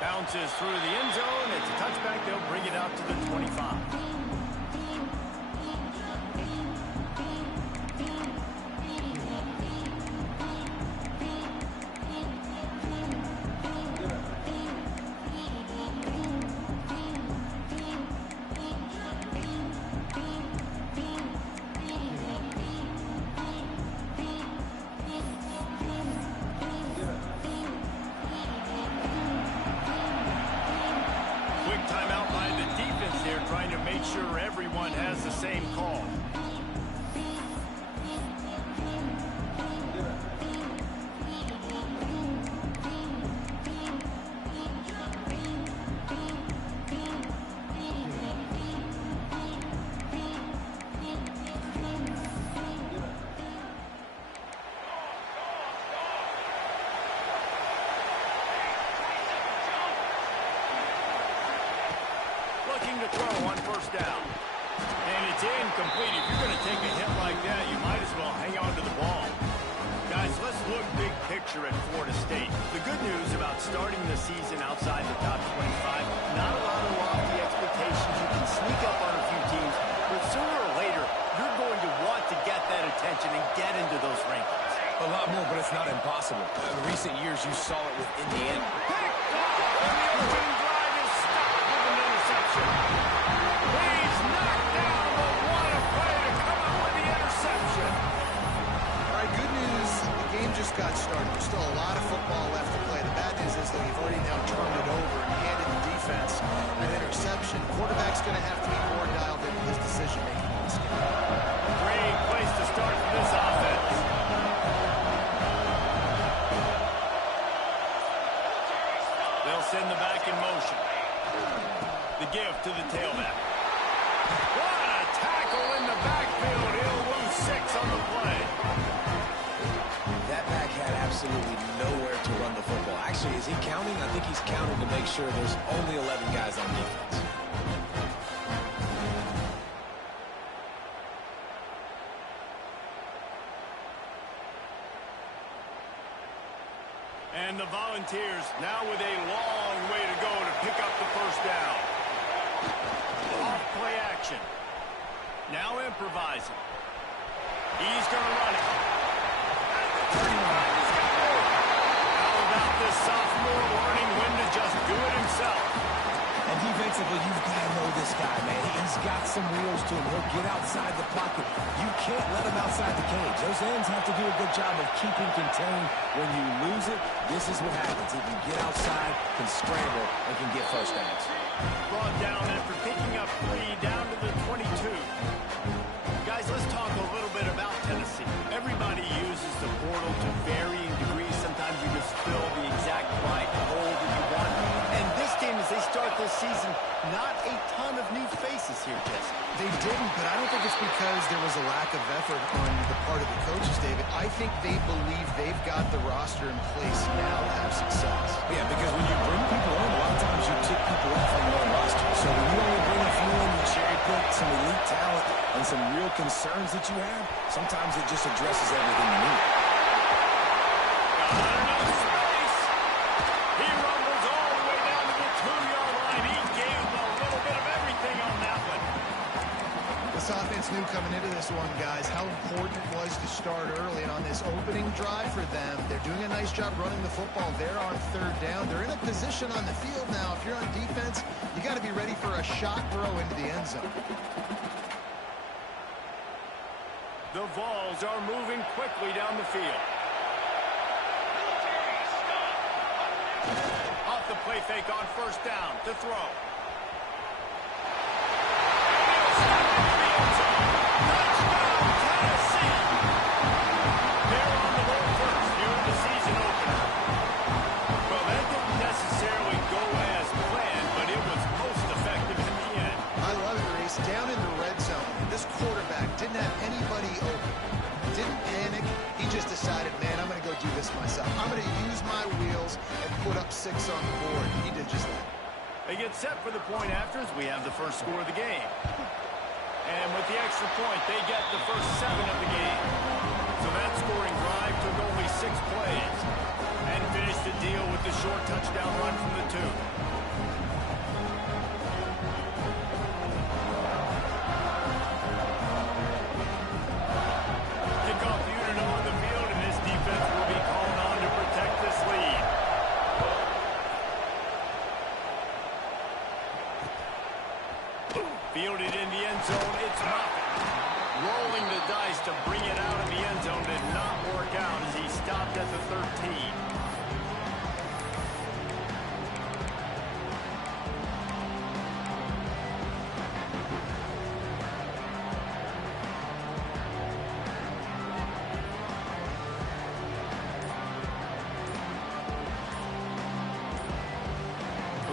Bounces through the end zone. It's a touchback. They'll bring it out to the 25. Timeout by the defense there, trying to make sure everyone has the same call. Looking to throw on first down. And it's incomplete. If you're going to take a hit like that, you might as well hang on to the ball. Guys, let's look big picture at Florida State. The good news about starting the season outside the top 25, not a lot of lofty expectations. You can sneak up on a few teams, but sooner or later, you're going to want to get that attention and get into those rankings. A lot more, but it's not impossible. In recent years, you saw it with Indiana. Picked off, and the opening drive is stopped with an interception. He's knocked down, but what a play to come up with the interception. All right, good news. The game just got started. There's still a lot of football left to play. The bad news is, though, you've already now turned it over and handed the defense an interception. Quarterback's going to have to be more dialed into his decision-making in this game. Great place to start for this offense. They'll send the back in motion. The give to the tailback. What a tackle in the backfield. He'll lose 6 on the play. That back had absolutely nowhere to run the football. Actually, is he counting? I think he's counting to make sure there's only 11 guys on defense. And the Volunteers now with a long way to go to pick up the first down. Off play action. Now improvising. He's going to run it. At the 35, he's got more. How about this sophomore learning when to just do it himself? And defensively, you've got to know this guy, man. He's got some wheels to him. He'll get outside the pocket. You can't let him outside the cage. Those ends have to do a good job of keeping contained. When you lose it, this is what happens. He can get outside, can scramble, and can get first downs. Brought down after picking up 3 down to the 22. Guys, let's talk a little bit about Tennessee. Everybody uses the portal to varying degrees. Sometimes you just fill the exact right hole that you want. And this game, as they start this season, not a ton of new faces here, Jesse. They didn't, but I don't think it's because there was a lack of effort on the part of the coaches, David. I think they believe they've got the roster in place now to have success. Yeah, because when you bring people in, a lot of times you take people off on your roster. So when you only bring a few in, you cherry pick some elite talent and some real concerns that you have, sometimes it just addresses everything you need. Got enough space. He rumbles all the way down to the 2-yard line. He gave them a little bit of everything on that one. This offense knew coming into this one, guys, how important it was to start early. And on this opening drive for them, they're doing a nice job running the football. They're on 3rd down. They're in a position on the field now. If you're on defense, you got to be ready for a shot throw into the end zone. The Vols are moving quickly down the field. Off the play fake on first down to throw. Touchdown, Tennessee! They're on the board first here in the season opener. Well, that didn't necessarily go as planned, but it was most effective in the end. I love it, Reese. Down in the red zone, this quarterback didn't have anybody open. Didn't panic. He just decided, man, I'm going to go do this myself. I'm going to use my wheels and put up 6 on the board. He did just that. They get set for the point after as we have the first score of the game. And with the extra point, they get the first 7 of the game. So that scoring drive took only 6 plays and finished the deal with the short touchdown run from the 2. Fielded in the end zone, it's nothing. Rolling the dice to bring it out of the end zone did not work out as he stopped at the 13.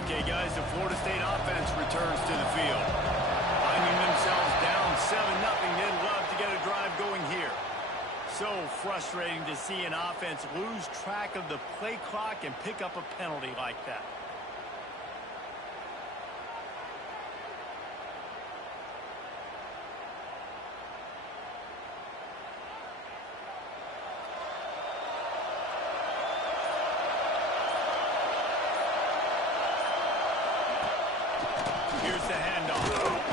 Okay, guys, the Florida State offense returns to the field. Finding themselves down 7-0, they'd love to get a drive going here. So frustrating to see an offense lose track of the play clock and pick up a penalty like that. Here's the handoff.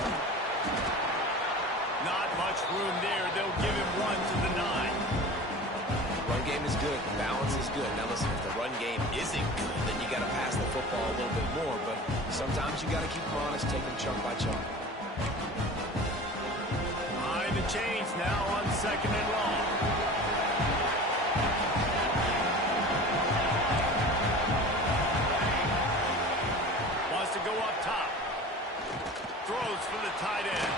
Not much room there. They'll give him one to the 9. Run game is good. Balance is good. Now listen, if the run game isn't good, then you got to pass the football a little bit more. But sometimes you got to keep them honest, take them chunk by chunk. Behind the chains now on 2nd and long. Wants to go up top. Throws for the tight end.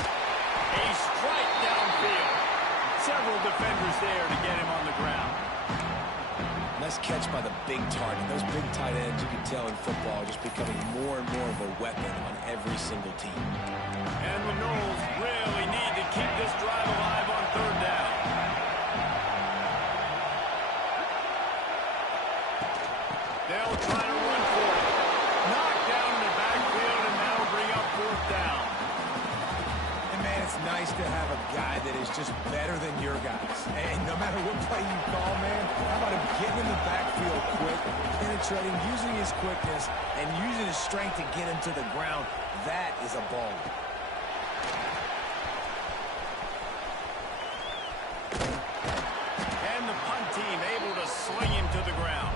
A strike downfield. Several defenders there to get him on the ground. Nice catch by the big target. Those big tight ends, you can tell in football, are just becoming more and more of a weapon on every single team. And the Noles really need to keep this drive alive on 3rd down. They'll try to run for it. Knocked down in the backfield, and that'll bring up 4th down. And man, it's nice to have a guy that is just better than your guys. And no matter what play you call, man, how about him getting in the backfield quick, penetrating, using his quickness, and using his strength to get him to the ground. That is a ball. And the punt team able to sling him to the ground.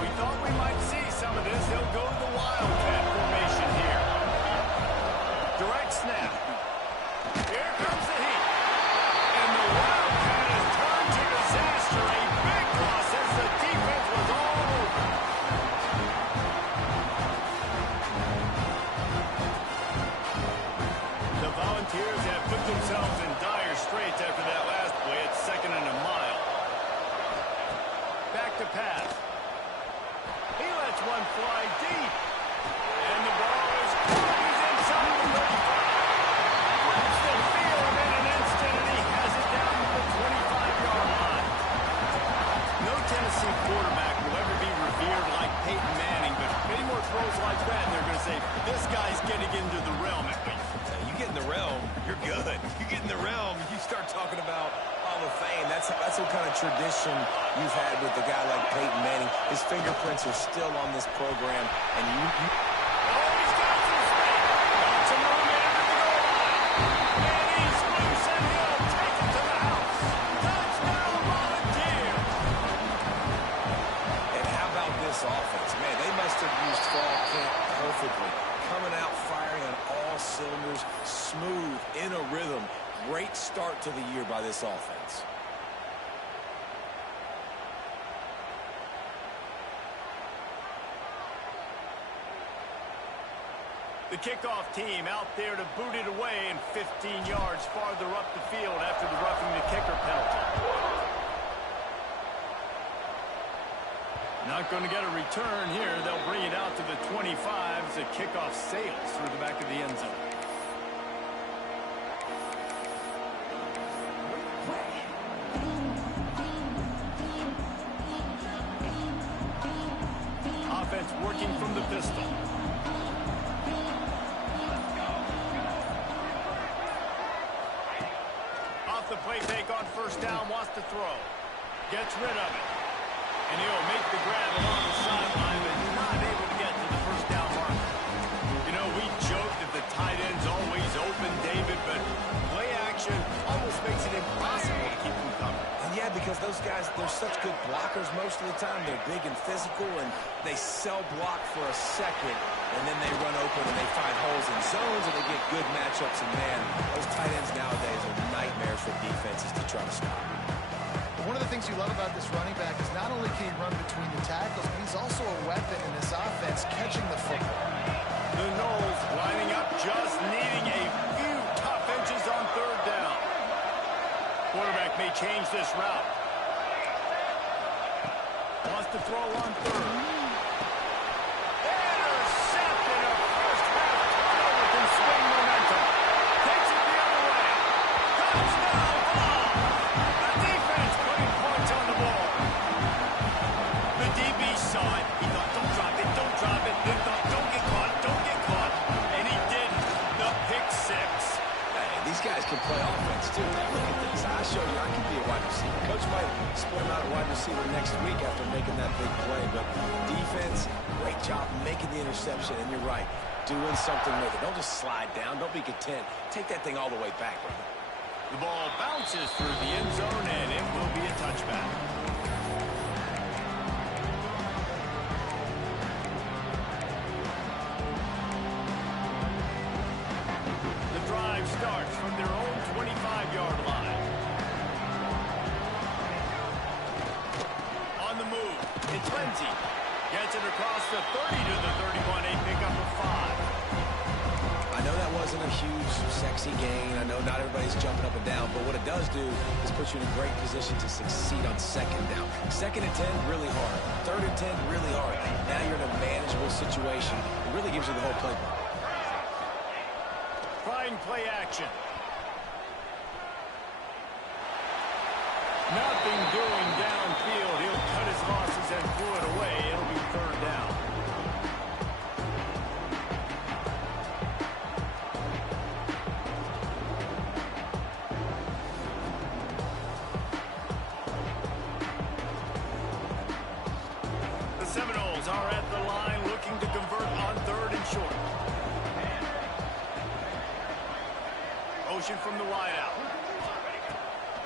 We thought we might see some of this. They'll go to the Wildcat formation here. Direct snap. Here comes the heat. And the Wildcat has turned to disaster. A big loss as the defense was all over. The Volunteers have put themselves in dire straits after that last play. It's 2nd and a mile. Back to pass. He lets one fly deep. And the ball is caught. He's inside the 35. Flips the field in an instant, and he has it down to the 25-yard line. No Tennessee quarterback will ever be revered like Peyton Manning, but many more throws like that, and they're going to say, this guy's getting into the realm at least. You get in the realm, you're good. You get in the realm, you start talking about Hall of Fame. That's what kind of tradition you've had with a guy like Peyton Manning. His fingerprints are still on this program, and you Oh, he's got some space. Got some room in under the goal line. And he's loose, and he'll take it to the house. Touchdown, Volunteers. And how about this offense? Man, they must have used fall camp perfectly. Coming out firing on all cylinders, smooth, in a rhythm. Great start to the year by this offense. The kickoff team out there to boot it away and 15 yards farther up the field after the roughing the kicker penalty. Not going to get a return here. They'll bring it out to the 25 as the kickoff sails through the back of the end zone. Offense working from the pistol. Off the play fake on 1st down, wants to throw. Gets rid of it. And he'll make the grab along the sideline, but not able to get to the 1st down marker. You know, we good blockers most of the time. They're big and physical, and they sell block for a second, and then they run open and they find holes in zones, and they get good matchups. And, man, those tight ends nowadays are nightmares for defenses to try to stop. One of the things you love about this running back is not only can he run between the tackles, but he's also a weapon in this offense, catching the football. The Knowles lining up, just needing a few tough inches on third down. Quarterback may change this route. Wants to throw on third. Intercepted. A first half turnover can swing momentum. Takes it the other way. Touchdown ball. The defense putting points on the ball. The DB saw it. He thought, don't drop it, don't drop it. He thought, don't get caught, don't get caught. And he did the pick six. Hey, these guys can play offense, too. Look at this. I show you I can be a wide receiver. Coach might split him out a wide receiver next week after making that big play. But defense, great job making the interception. And you're right, doing something with it. Don't just slide down. Don't be content. Take that thing all the way back, brother. The ball bounces through the end zone, and it will be a touchback. The drive starts from their own 25-yard line. On the move, it's Lindsey. Gets it across the 30 to the 31, a pickup of 5. I know that wasn't a huge, sexy gain. I know not everybody's jumping up and down, but what it does do is put you in a great position to succeed on second down. Second and 10, really hard. Third and 10, really hard. Now you're in a manageable situation. It really gives you the whole playbook. Trying play action. Nothing doing downfield. He'll cut his losses and throw it away. It'll be third down. The Seminoles are at the line looking to convert on third and short. Motion from the wideout.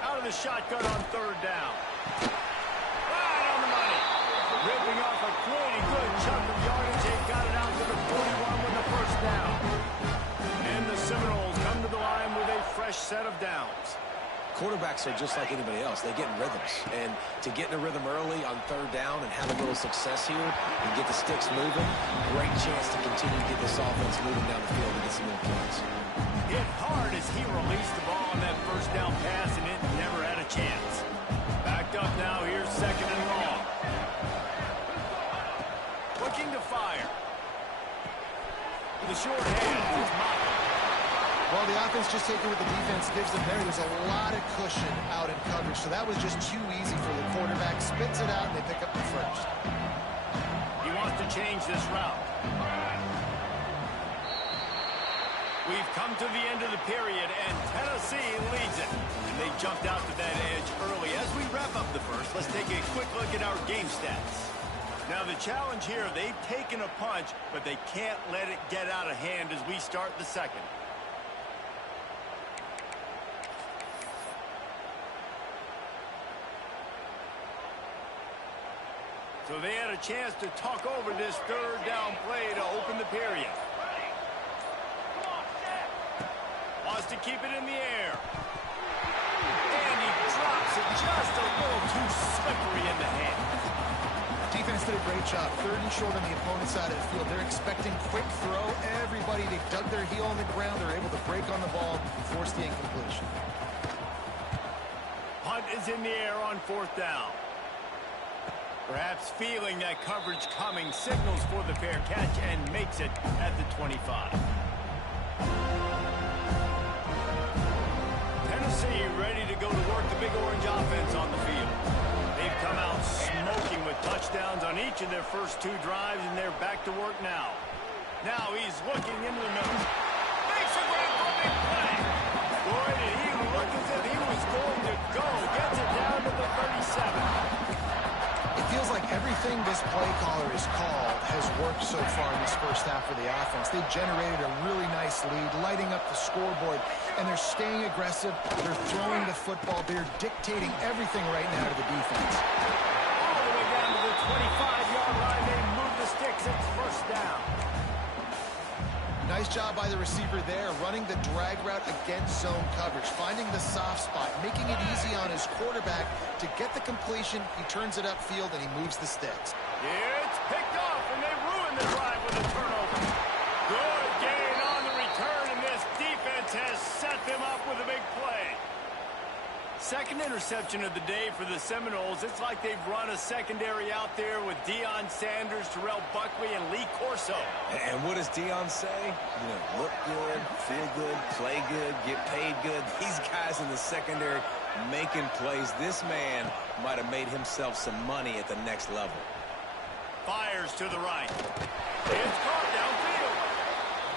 Out of the shotgun on third down. Right on the money. Ripping off a pretty good chunk of yardage. They got it out to the 41 with the first down. And the Seminoles come to the line with a fresh set of downs. Quarterbacks are just like anybody else. They get in rhythms. And to get in a rhythm early on third down and have a little success here and get the sticks moving, great chance to continue to get this offense moving down the field and get some more points. Hit hard as he released the ball on that first down pass, and it never had a chance. Backed up now, here's second and long. Looking to fire. The short hand is Moffitt. Well, the offense just taking what the defense gives them there. There's a lot of cushion out in coverage, so that was just too easy for the quarterback. Spits it out, and they pick up the first. He wants to change this route. We've come to the end of the period, and Tennessee leads it. And they jumped out to that edge early. As we wrap up the first, let's take a quick look at our game stats. Now, the challenge here, they've taken a punch, but they can't let it get out of hand as we start the second. So they had a chance to talk over this third down play to open the period. Wants to keep it in the air. And he drops it just a little too slippery in the hand. Defense did a great job. Third and short on the opponent's side of the field. They're expecting quick throw. Everybody, they dug their heel on the ground. They're able to break on the ball and force the incompletion. Punt is in the air on fourth down. Perhaps feeling that coverage coming, signals for the fair catch and makes it at the 25. Tennessee ready to go to work the Big Orange offense on the field. They've come out smoking with touchdowns on each of their first two drives, and they're back to work now. Now he's looking into the nose. Makes a great big play. Boy, did he look as if he was going to go. Gets it down to the 37. It feels like everything this play caller has called has worked so far in this first half of the offense. They've generated a really nice lead, lighting up the scoreboard, and they're staying aggressive. They're throwing the football. They're dictating everything right now to the defense. All the way down to the 25-yard line. They move the sticks. It's first down. Nice job by the receiver there, running the drag route against zone coverage, finding the soft spot, making it easy on his quarterback to get the completion. He turns it upfield, and he moves the sticks. It's picked off, and they ruin the drive with a turnover. Good gain on the return, and this defense has set them up with a big play. Second interception of the day for the Seminoles. It's like they've run a secondary out there with Deion Sanders, Terrell Buckley, and Lee Corso. And what does Deion say? You know, look good, feel good, play good, get paid good. These guys in the secondary making plays. This man might have made himself some money at the next level. Fires to the right. It's caught downfield.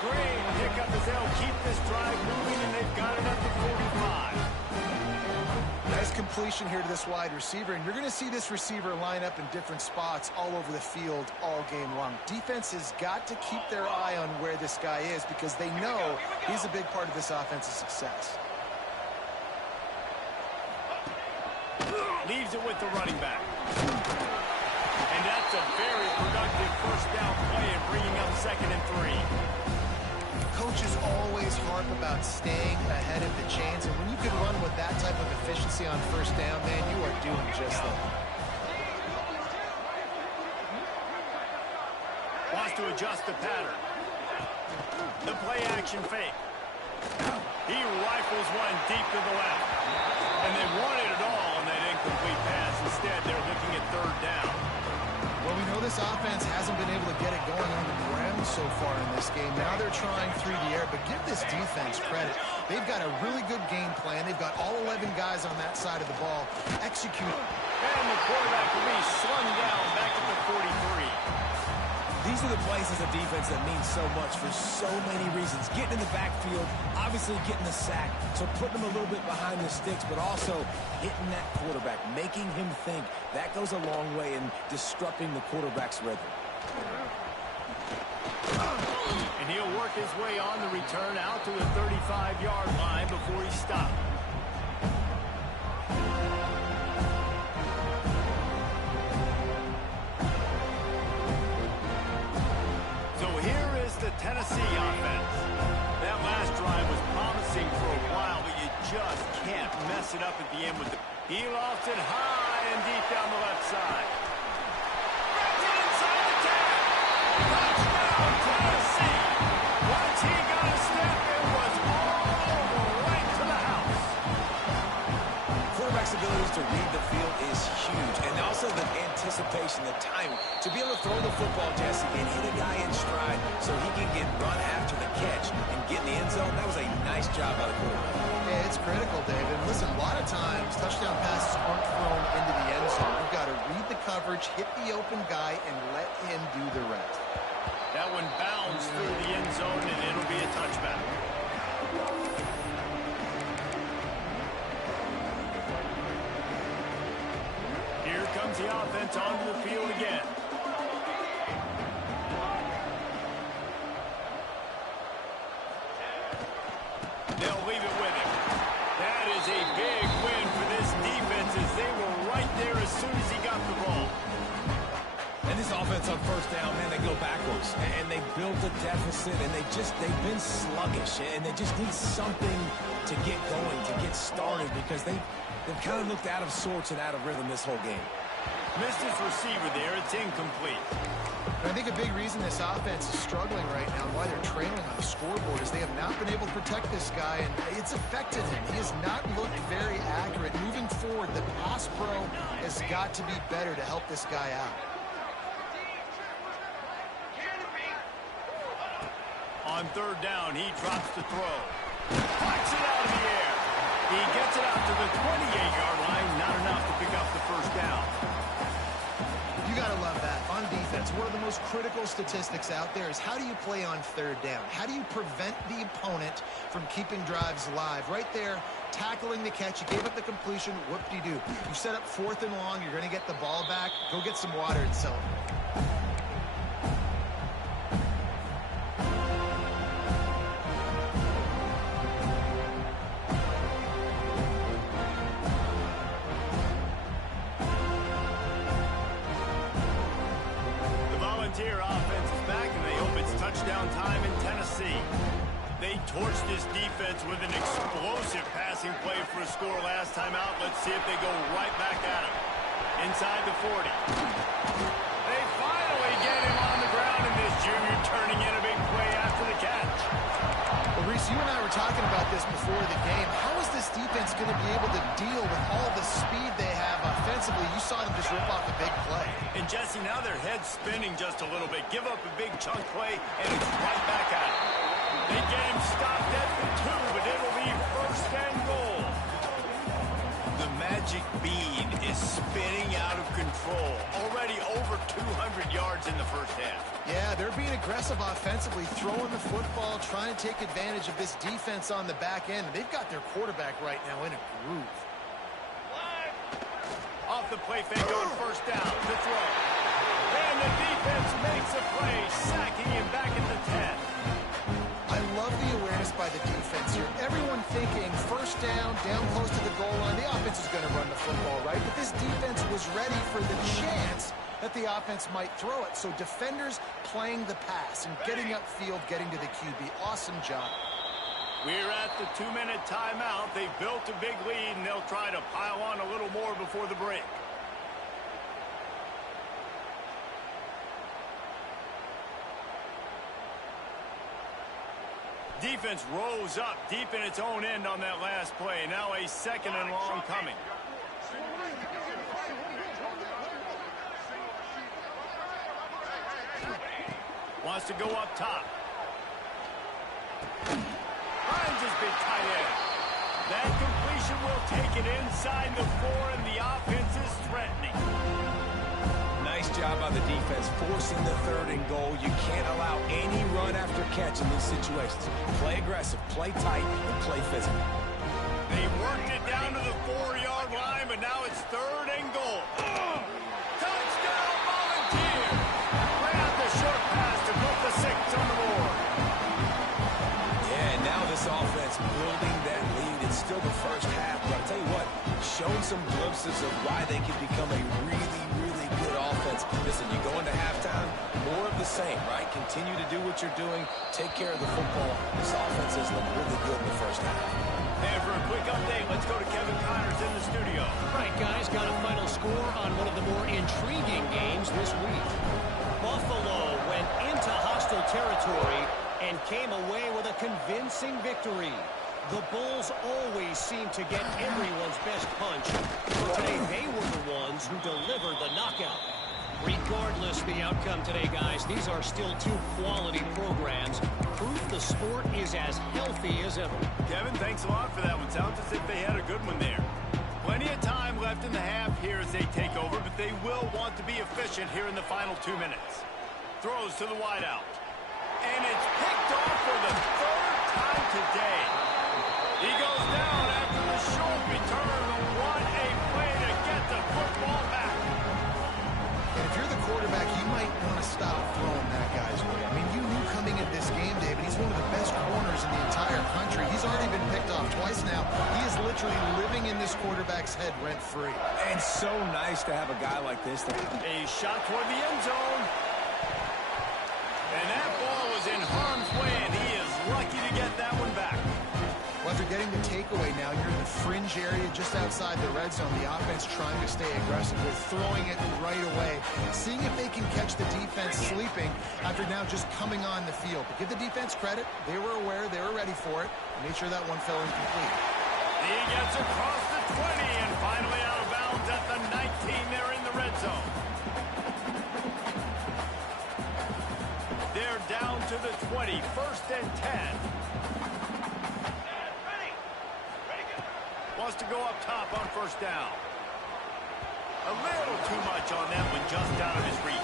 Great pickup as they'll keep this drive moving, and they've got it up to 45. Nice completion here to this wide receiver, and you're going to see this receiver line up in different spots all over the field all game long. Defense has got to keep their eye on where this guy is because they know he's a big part of this offense's success. Leaves it with the running back. And that's a very productive first down play and bringing up 2nd and 3. Coaches always harp about staying ahead of the chains, and when you can run with that type of efficiency on first down, man, you are doing just that. Wants to adjust the pattern. The play action fake. He rifles one deep to the left. And they wanted it all on that incomplete pass. Instead, they're looking at 3rd down. Well, we know this offense hasn't been able to get it going on the ground so far in this game. Now they're trying through the air, but give this defense credit. They've got a really good game plan. They've got all 11 guys on that side of the ball. Execute. And the quarterback will be slung down back at the 43. These are the plays as a defense that mean so much for so many reasons. Getting in the backfield, obviously getting the sack, so putting them a little bit behind the sticks, but also hitting that quarterback, making him think. That goes a long way in disrupting the quarterback's rhythm. And he'll work his way on the return out to the 35-yard line before he stopped. The Tennessee offense. That last drive was promising for a while, but you just can't mess it up at the end with it. He lost it high and deep down the left side. Brings it inside the 10. Touchdown, Tennessee. Once he got a step, it was all over right to the house. Quarterback's abilities to read the field is huge, and also the anticipation, the timing. To be able to throw the football, Jesse, and hit a guy in stride so he can get run after the catch and get in the end zone, that was a nice job by the quarterback. Yeah, it's critical, David. Listen, a lot of times touchdown passes aren't thrown into the end zone. You've got to read the coverage, hit the open guy, and let him do the rest. That one bounds through the end zone, and it'll be a touchback. Here comes the offense onto the field again. They'll leave it with him. That is a big win for this defense as they were right there as soon as he got the ball. And this offense on first down, man, they go backwards. And they built a deficit, and they've been sluggish. And they just need something to get going, to get started, because they've kind of looked out of sorts and out of rhythm this whole game. Missed his receiver there. It's incomplete. And I think a big reason this offense is struggling right now and why they're trailing on the scoreboard is they have not been able to protect this guy, and it's affected him. He has not looked very accurate. Moving forward, the pass pro has got to be better to help this guy out. On 3rd down, he drops the throw. Pucks it out of the air. He gets it out to the 28-yard line. Not enough to pick up the first down. You got to love that. On defense, one of the most critical statistics out there is how do you play on 3rd down? How do you prevent the opponent from keeping drives alive? Right there, tackling the catch. You gave up the completion. Whoop-de-doo. You set up 4th and long. You're going to get the ball back. Go get some water and celebrate. They torched this defense with an explosive passing play for a score last time out. Let's see if they go right back at him. Inside the 40. They finally get him on the ground, and this junior turning in a big play after the catch. Well, Reese, you and I were talking about this before the game. How is this defense going to be able to deal with all the speed they have offensively? You saw them just rip off a big play. And Jesse, now their head's spinning just a little bit. Give up a big chunk play, and it's right back at him. They get him stopped at the 2, but it'll be first and goal. The magic bean is spinning out of control. Already over 200 yards in the first half. Yeah, they're being aggressive offensively, throwing the football, trying to take advantage of this defense on the back end. They've got their quarterback right now in a groove. Off the play fake on first down to throw. And the defense makes a play, sacking him back at the 10. I love the awareness by the defense here. Everyone thinking first down, down close to the goal line. The offense is going to run the football, right? But this defense was ready for the chance that the offense might throw it. So defenders playing the pass and getting upfield, getting to the QB. Awesome job. We're at the 2-minute timeout. They built a big lead, and they'll try to pile on a little more before the break. Defense rose up deep in its own end on that last play. Now a second and long coming. Wants to go up top. Finds his big tight end. That completion will take it inside the 4, and the offense is threatening. Nice job by the defense, forcing the 3rd and goal. You can't allow any run after catch in these situations. Play aggressive, play tight, and play physical. They worked it down to the 4-yard line, but now it's 3rd and goal. Touchdown, Volunteer! Ran out the short pass to put the 6 on the board. Yeah, and now this offense building that lead. It's still the first half, but I'll tell you what, showing some glimpses of why they can become a really good offense. Listen, you go into halftime, more of the same, right? Continue to do what you're doing, take care of the football. This offense has looked really good in the first half. And for a quick update, let's go to Kevin Connors in the studio. Right, guys, got a final score on one of the more intriguing games this week. Buffalo went into hostile territory and came away with a convincing victory. The Bulls always seem to get everyone's best punch. But today, they were the ones who delivered the knockout. Regardless the outcome today, guys, these are still 2 quality programs. Proof the sport is as healthy as ever. Kevin, thanks a lot for that one. Sounds as if they had a good one there. Plenty of time left in the half here as they take over, but they will want to be efficient here in the final 2 minutes. Throws to the wideout. And it's picked off for the 3rd time today. He goes down after the short return. What a play to get the football back. And if you're the quarterback, you might want to stop throwing that guy's way. I mean, you knew coming into this game, David, he's one of the best corners in the entire country. He's already been picked off twice now. He is literally living in this quarterback's head rent-free. And so nice to have a guy like this. A shot toward the end zone. And that ball was in harm's way, and he is lucky to get that one back. Well, after getting the takeaway now, you're in the fringe area just outside the red zone. The offense trying to stay aggressive. They're throwing it right away, seeing if they can catch the defense sleeping after now just coming on the field. But give the defense credit. They were aware. They were ready for it. Made sure that one fell incomplete. He gets across the 20 and finally out of bounds at the 19. They're in the red zone. They're down to the 20. 1st and 10. Wants to go up top on first down. A little too much on that one, just out of his reach.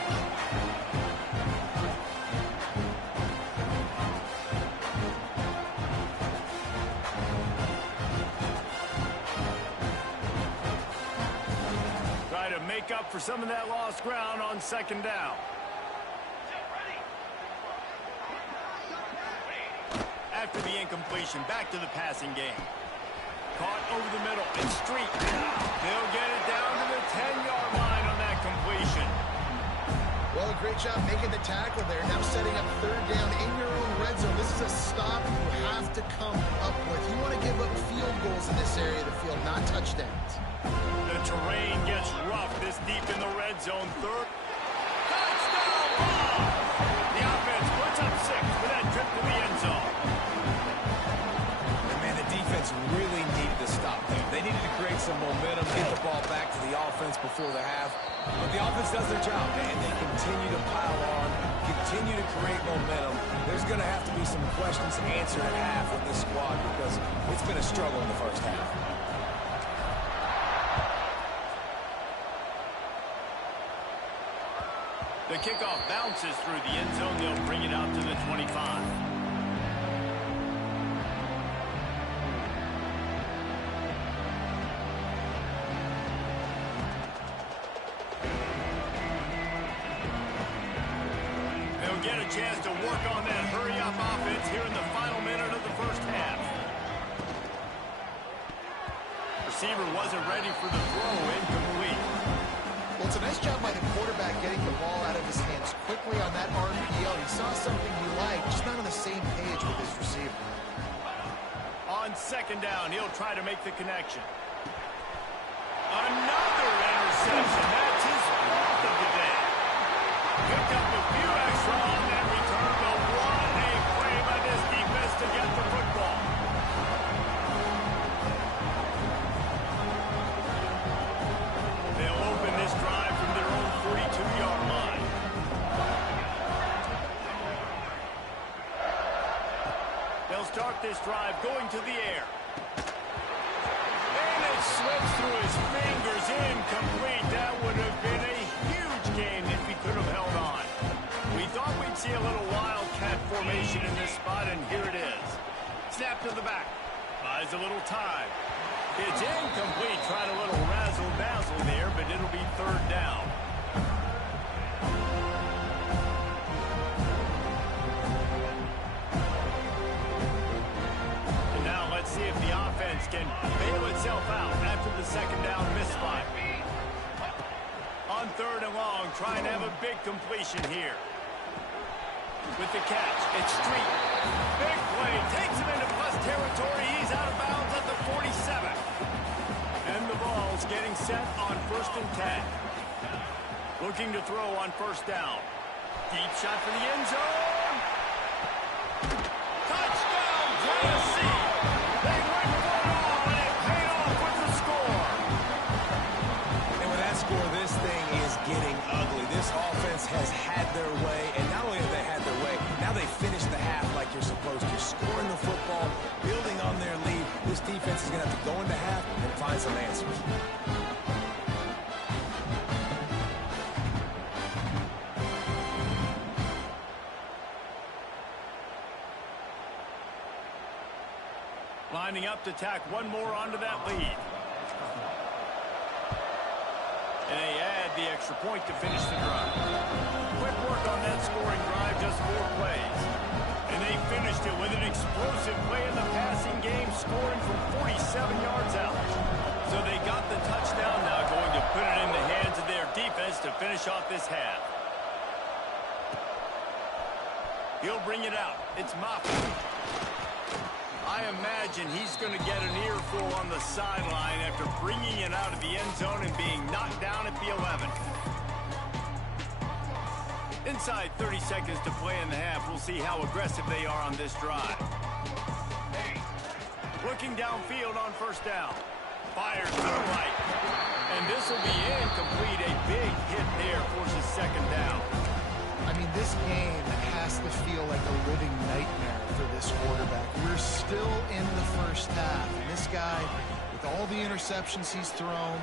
Try to make up for some of that lost ground on 2nd down. After the incompletion, back to the passing game. Caught over the middle and street. They'll get it down to the 10-yard line on that completion. Well, a great job making the tackle there. Now setting up 3rd down in your own red zone. This is a stop you have to come up with. You want to give up field goals in this area of the field, not touchdowns. The terrain gets rough this deep in the red zone. Third. Touchdown ball! The offense puts up 6 for that trip to the end zone. And man, the defense really needed to stop there. They needed to create some momentum, get the ball back to the offense before the half. But the offense does their job, man. They continue to pile on, continue to create momentum. There's going to have to be some questions answered at half with this squad because it's been a struggle in the first half. The kickoff bounces through the end zone. They'll bring it out to the 25. Get a chance to work on that hurry-up offense here in the final minute of the first half. Receiver wasn't ready for the throw, incomplete. Well, it's a nice job by the quarterback getting the ball out of his hands quickly on that RPO. He saw something he liked, just not on the same page with his receiver. On second down, he'll try to make the connection. Another interception. That's his 4th of the day. Picked up a few extra on that return, but what a play by this defense to get the football. They'll open this drive from their own 42-yard line. They'll start this drive going to the air. And it slips through his fingers, incomplete. That would have been a huge gain if he could have held on. We thought we'd see a little wildcat formation in this spot, and here it is. Snap to the back. Buys a little time. It's incomplete. Tried a little razzle-dazzle there, but it'll be third down. And now let's see if the offense can bail itself out after the second down misfire. On third and long, trying to have a big completion here. With the catch, it's Street. Big play, takes him into plus territory. He's out of bounds at the 47. And the ball's getting set on 1st and 10. Looking to throw on first down. Deep shot for the end zone. Touchdown, Tennessee. They went for it all, and it paid off with the score. And with that score, this thing is getting ugly. This offense has had their way, and not only have they had their way, now they finish the half like you're supposed to. Scoring the football, building on their lead. This defense is going to have to go into half and find some answers. Lining up to tack one more onto that lead. And they add the extra point to finish the drive. Quick work on that scoring drive, just 4 plays. And they finished it with an explosive play in the passing game, scoring from 47 yards out. So they got the touchdown, now going to put it in the hands of their defense to finish off this half. He'll bring it out. It's Moffitt. I imagine he's going to get an earful on the sideline after bringing it out of the end zone and being knocked down at the 11. Inside 30 seconds to play in the half. We'll see how aggressive they are on this drive. Looking downfield on first down. Fires to the right. And this will be incomplete. A big hit there forces second down. I mean, this game has to feel like a living nightmare for this quarterback. We're still in the first half. And this guy, with all the interceptions he's thrown,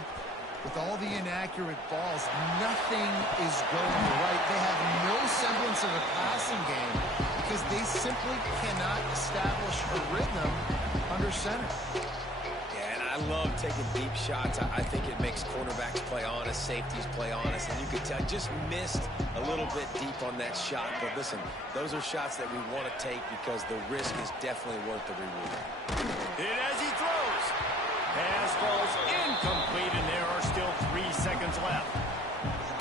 with all the inaccurate balls, nothing is going right. They have no semblance of a passing game because they simply cannot establish a rhythm under center. Yeah, and I love taking deep shots. I think it makes quarterbacks play honest, safeties play honest, and you could tell just missed a little bit deep on that shot. But listen, those are shots that we want to take because the risk is definitely worth the reward. Hit as he throws. Pass falls incomplete, and there are still 3 seconds left.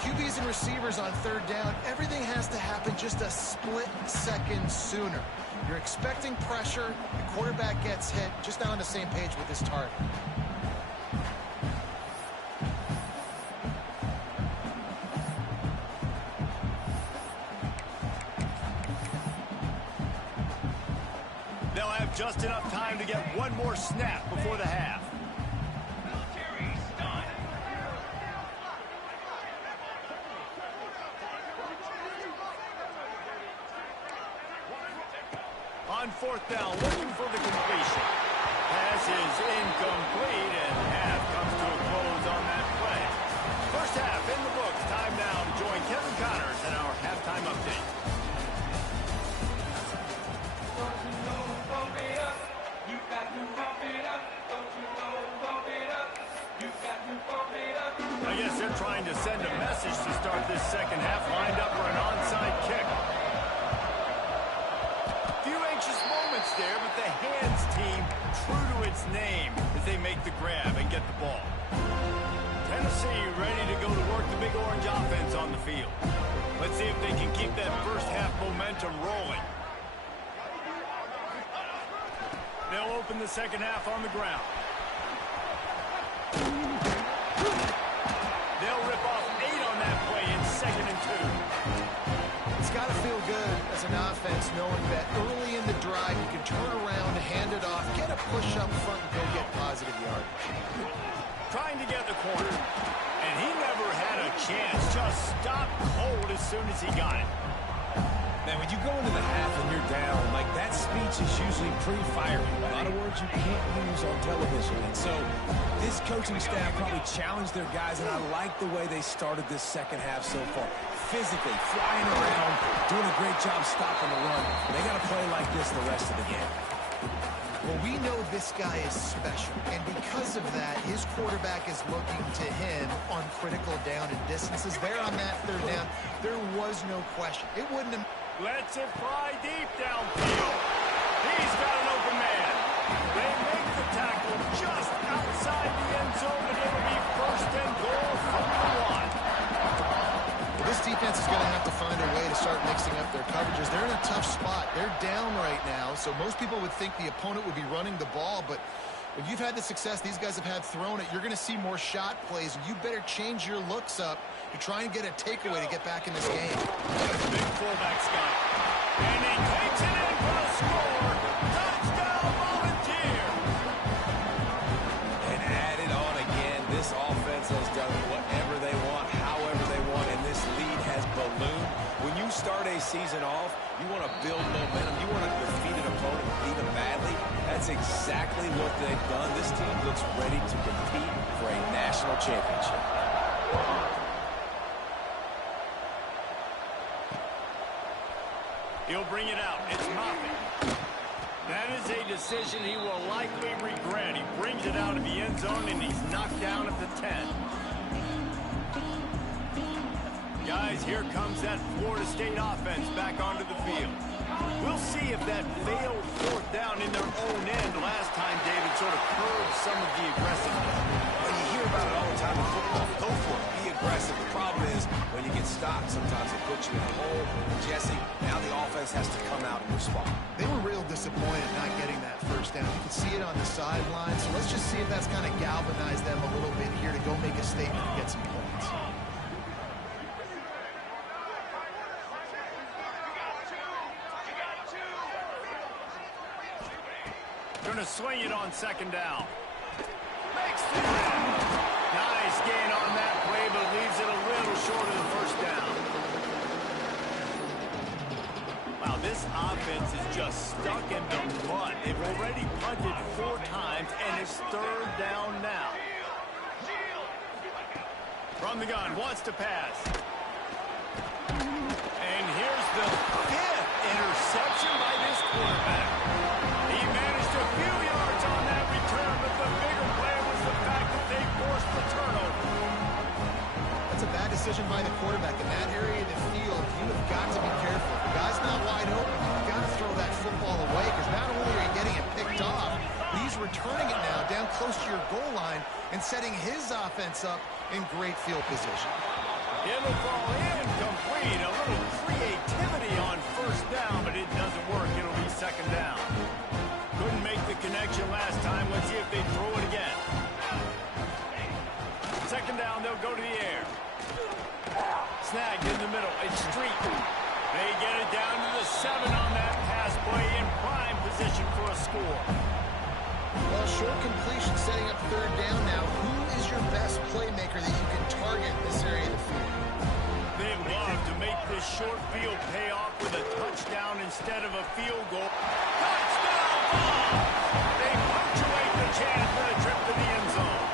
QB's in open receivers on third down, everything has to happen just a split second sooner. You're expecting pressure, the quarterback gets hit, just not on the same page with his target. They'll have just enough time to get one more snap before the half. On fourth down, looking for the completion. Pass is incomplete, and half comes to a close on that play. First half in the books. Time now to join Kevin Connors in our halftime update. I guess they're trying to send a message to start this second half, lined up for an onside kick. Few anxious moments there, but the hands team true to its name as they make the grab and get the ball. Tennessee ready to go to work the Big Orange offense on the field. Let's see if they can keep that first half momentum rolling. They'll open the second half on the ground. They'll rip off 8 on that play in 2nd and 2. It's got to feel good as an offense knowing that early in the drive you can turn around, hand it off, get a push up front, and go get positive yardage. Trying to get the corner, and he never had a chance. Just stopped cold as soon as he got it. Man, when you go into the half and you're down, like that speech is usually pretty fiery. A lot of words you can't use on television. And so this coaching staff probably challenged their guys, and I like the way they started this second half so far. Physically, flying around, doing a great job stopping the run. They got to play like this the rest of the game. Well, we know this guy is special, and because of that, his quarterback is looking to him on critical down and distances. There on that third down, there was no question. It wouldn't have... Lets it fly deep downfield. He's got an open man. They make the tackle just outside the end zone, and it'll be 1st and goal from the 1. This defense is going to have to find a way to start mixing up their coverages. They're in a tough spot. They're down right now, so most people would think the opponent would be running the ball, but if you've had the success these guys have had throwing it, you're going to see more shot plays. You better change your looks up to try and get a takeaway to get back in this game. Big fullback Scott. And he takes it in for a score. Touchdown, Volunteer. And add it on again. This offense has done whatever they want, however they want, and this lead has ballooned. When you start a season off, you want to build momentum. You want to defeat an opponent, beat them badly. That's exactly what they've done. This team looks ready to compete for a national championship. He'll bring it out. It's Moffitt. That is a decision he will likely regret. He brings it out of the end zone, and he's knocked down at the 10. Guys, here comes that Florida State offense back onto the field. We'll see if that failed 4th down in their own end last time, David, sort of curbed some of the aggressiveness. Well, you hear about it all the time in football. Go for it. Be aggressive. The problem is when you get stopped, sometimes it puts you in a hole. Jesse, now the offense has to come out and respond. They were real disappointed not getting that 1st down. You could see it on the sideline, so let's just see if that's kind of galvanized them a little bit here to go make a statement and get some points. Going to swing it on 2nd down. Makes the grab. Nice gain on that play, but leaves it a little short of the 1st down. Wow, this offense is just stuck in the mud. They've already punted 4 times, and it's 3rd down now. From the gun, wants to pass. And here's the 5th interception by this quarterback. He managed a few yards on that return, but the bigger play was the fact that they forced the turnover. That's a bad decision by the quarterback. In that area of the field, you have got to be careful. The guy's not wide open. You've got to throw that football away because not only are you getting it picked off, but he's returning it now down close to your goal line and setting his offense up in great field position. It'll fall incomplete. A little creativity on first down, but it doesn't work. It'll be second down. Couldn't make the connection last time. Let's see if they throw it again. Second down, they'll go to the air. Snagged in the middle. It's Street. They get it down to the 7 on that pass play in prime position for a score. Well, short completion setting up third down now. Who is your best playmaker that you can target in this area of the field? They love to make this short field pay off with a touchdown instead of a field goal. Touchdown ball! They punctuate the chance for a trip to the end zone.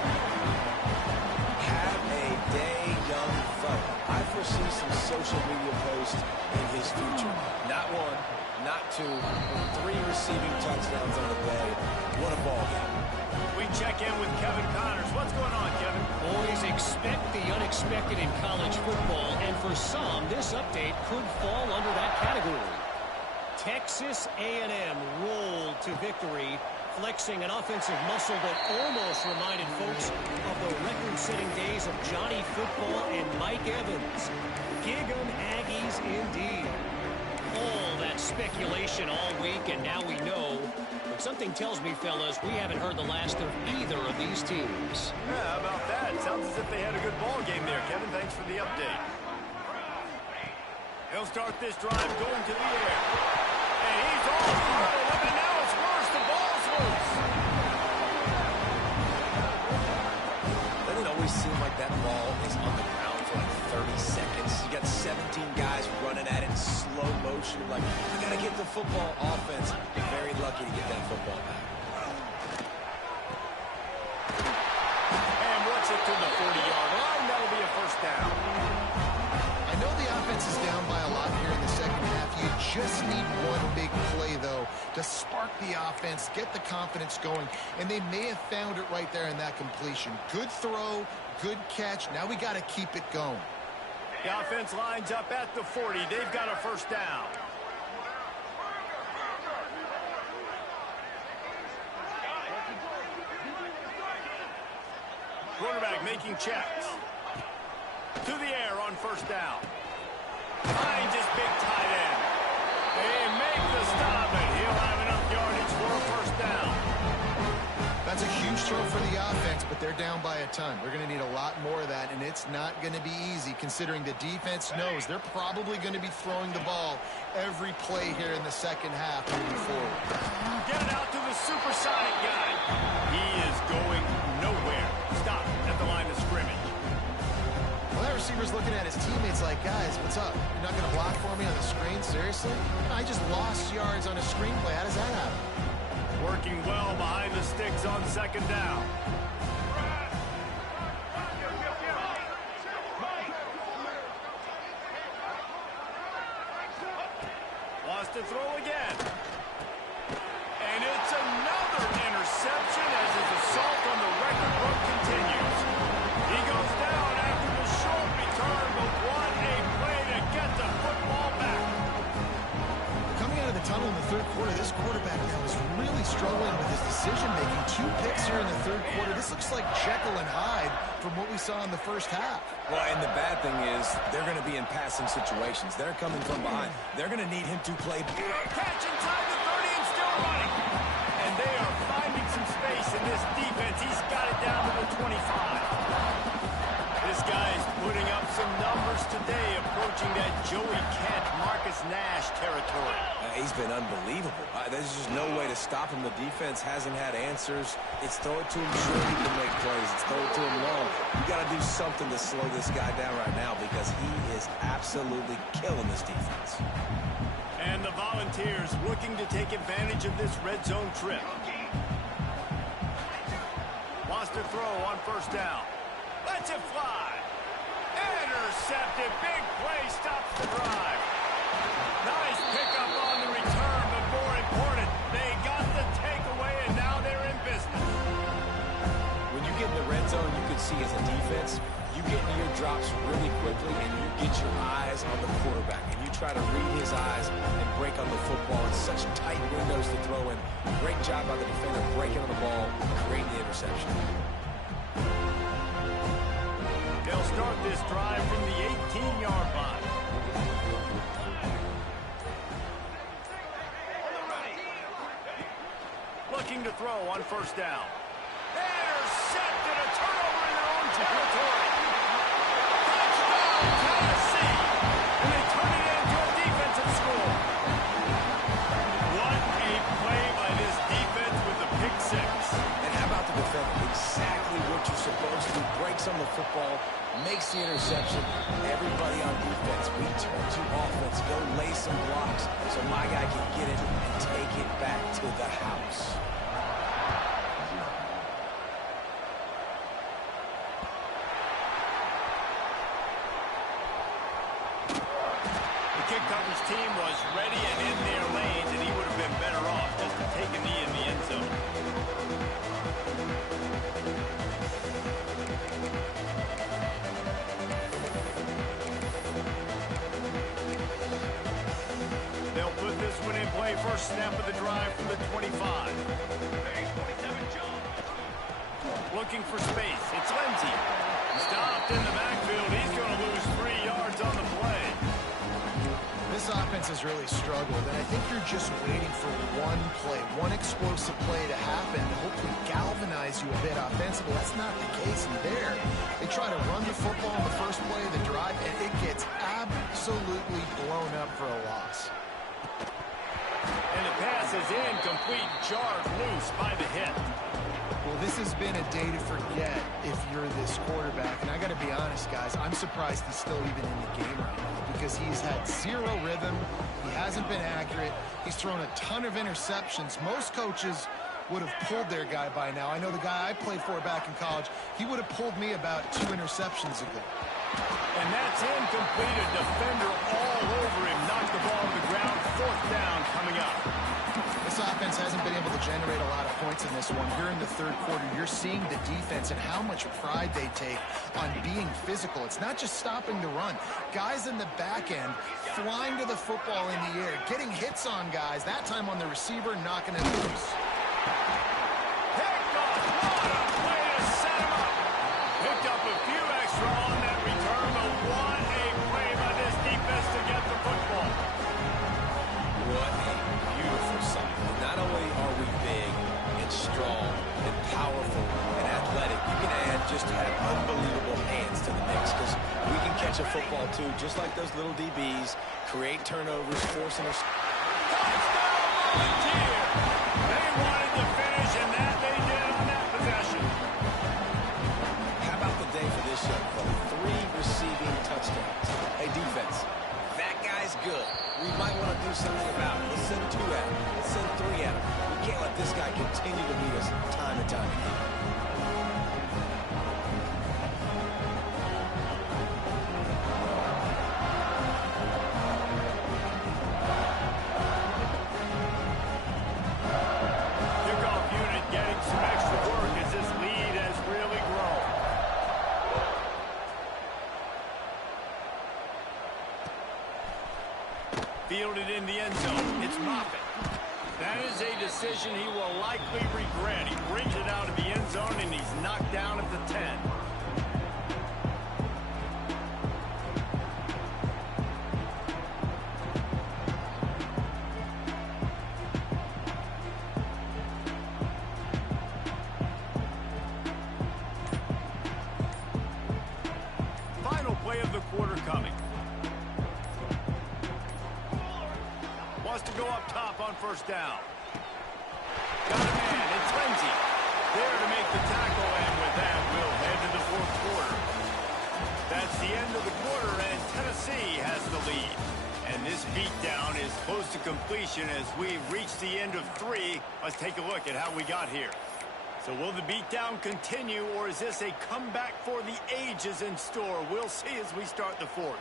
Have a day, young fella. I foresee some social media posts in his future. Not one, not two, but 3 receiving touchdowns on the day. What a ball game. We check in with Kevin Connors. What's going on, Kevin? Boys, expect the unexpected in college football, and for some, this update could fall under that category. Texas A&M rolled to victory, flexing an offensive muscle that almost reminded folks of the record-setting days of Johnny Football and Mike Evans. Gig 'em Aggies indeed. All that speculation all week, and now we know. But something tells me, fellas, we haven't heard the last of either of these teams. Yeah, how about that? Sounds as if they had a good ball game there, Kevin. Thanks for the update. He'll start this drive going to the air. And he's all through it, and now it's worse. The ball's loose. Doesn't it always seem like that ball is on the ground for like 30 seconds? You got 17 guys running at it in slow motion. Like, you got to get the football offense. You're very lucky to get that football back. And works it to the 40-yard line. That'll be a first down. I know the offense is down by a lot here in the second half. You just need one big play, though, to spark the offense, get the confidence going, and they may have found it right there in that completion. Good throw, good catch. Now we got to keep it going. The offense lines up at the 40. They've got a first down. Quarterback making checks. To the air on first down. Finds his big tight end. They make the stop, and he'll have enough yardage for a first down. That's a huge throw for the offense, but they're down by a ton. We're going to need a lot more of that, and it's not going to be easy considering the defense knows they're probably going to be throwing the ball every play here in the second half moving forward. Get it out to the supersonic guy. He is going nowhere. Stop at the line of scrimmage. Well, that receiver's looking at his teammates like, guys, what's up? You're not going to block for me on the screen? Seriously? I just lost yards on a screenplay. How does that happen? Working well behind the sticks on second down. Wants to throw again. And it's another interception as his assault on the record book continues. He goes down after the short return, but what a play to get the football back. Coming out of the tunnel in the third quarter, this quarterback now is really struggling with his decision-making. 2 picks here in the third quarter. This looks like Jekyll and Hyde from what we saw in the first half. Well, and the bad thing is they're going to be in passing situations. They're coming from behind. They're going to need him to play. Catch inside the 30 and still running. And they are finding some space in this defense. He's got it down to the 25. This guy is putting up some numbers today, approaching that Joey Kent, Marcus Nash territory. He's been unbelievable. There's just no way to stop him. The defense hasn't had answers. It's throw it to him short, he can make plays. It's throw it to him long. You got to do something to slow this guy down right now because he is absolutely killing this defense. And the Volunteers looking to take advantage of this red zone trip. Wants to throw on first down. Lets it fly. Intercepted. Big play stops the drive. Nice pickup on the return, but more important, they got the takeaway, and now they're in business. When you get in the red zone, you can see as a defense, you get into your drops really quickly, and you get your eyes on the quarterback, and you try to read his eyes and break on the football in such tight windows to throw in. Great job by the defender breaking on the ball, creating the interception. They'll start this drive from the 8 15-yard line. Looking to throw on first down. Intercepted, a turnover in their own territory. Touchdown, Tennessee. And they turn it into a defensive score. What a play by this defense with the pick six. And how about the defender? Exactly what you're supposed to do. Breaks on the football, makes the interception. Everybody on defense, we turn to offense. Go lay some blocks so my guy can get it and take it back to the house. Kick coverage team was ready and in their lanes, and he would have been better off just to take a knee in the end zone. They'll put this one in play. First snap of the drive from the 25. Looking for space. It's Lindsey. Stopped in the backfield. He's going to lose 3 yards on the play. This offense has really struggled, and I think you're just waiting for one play, one explosive play to happen to hopefully galvanize you a bit offensively. That's not the case in there. They try to run the football in the first play of the drive, and it gets absolutely blown up for a loss. And the pass is incomplete, jarred loose by the hit. Well, this has been a day to forget if you're this quarterback. And I got to be honest, guys, I'm surprised he's still even in the game right now because he's had zero rhythm. He hasn't been accurate. He's thrown a ton of interceptions. Most coaches would have pulled their guy by now. I know the guy I played for back in college, he would have pulled me about 2 interceptions ago. And that's incomplete. A defender all over him. Knocked the ball on the ground. 4th down coming up. This offense hasn't been able to generate a lot of points in this one. Here in the third quarter, you're seeing the defense and how much pride they take on being physical. It's not just stopping the run. Guys in the back end flying to the football in the air, getting hits on guys, that time on the receiver, knocking it loose. Picked off. What a play to set him up. Picked up a few extra on that return, but what a play by this defense to get the football. What a beautiful sight. Not only are we big and strong and powerful and athletic, you can add just have unbelievable hands to the mix because we can catch a football too, just like those little DBs, create turnovers, force Touchdown, Volunteer. They wanted to finish, and that they did on that possession. How about the day for this young fella? 3 receiving touchdowns. Hey, defense, that guy's good. We might want to do something about it. Let's send 2 at him. Let's send 3 at him. We can't let this guy continue to beat us time and time again. Kickoff unit getting some extra work as this lead has really grown. Fielded in the end zone. It's Moffitt. That is a decision he will likely regret. He brings it out of the end zone, and he's knocked down at the 10. Final play of the quarter coming. Wants to go up top on first down. Got a man. It's Lindsey. There to make the tackle, and with that, we'll head to the 4th quarter. That's the end of the quarter, and Tennessee has the lead. And this beatdown is close to completion as we reach the end of 3. Let's take a look at how we got here. So will the beatdown continue, or is this a comeback for the ages in store? We'll see as we start the 4th.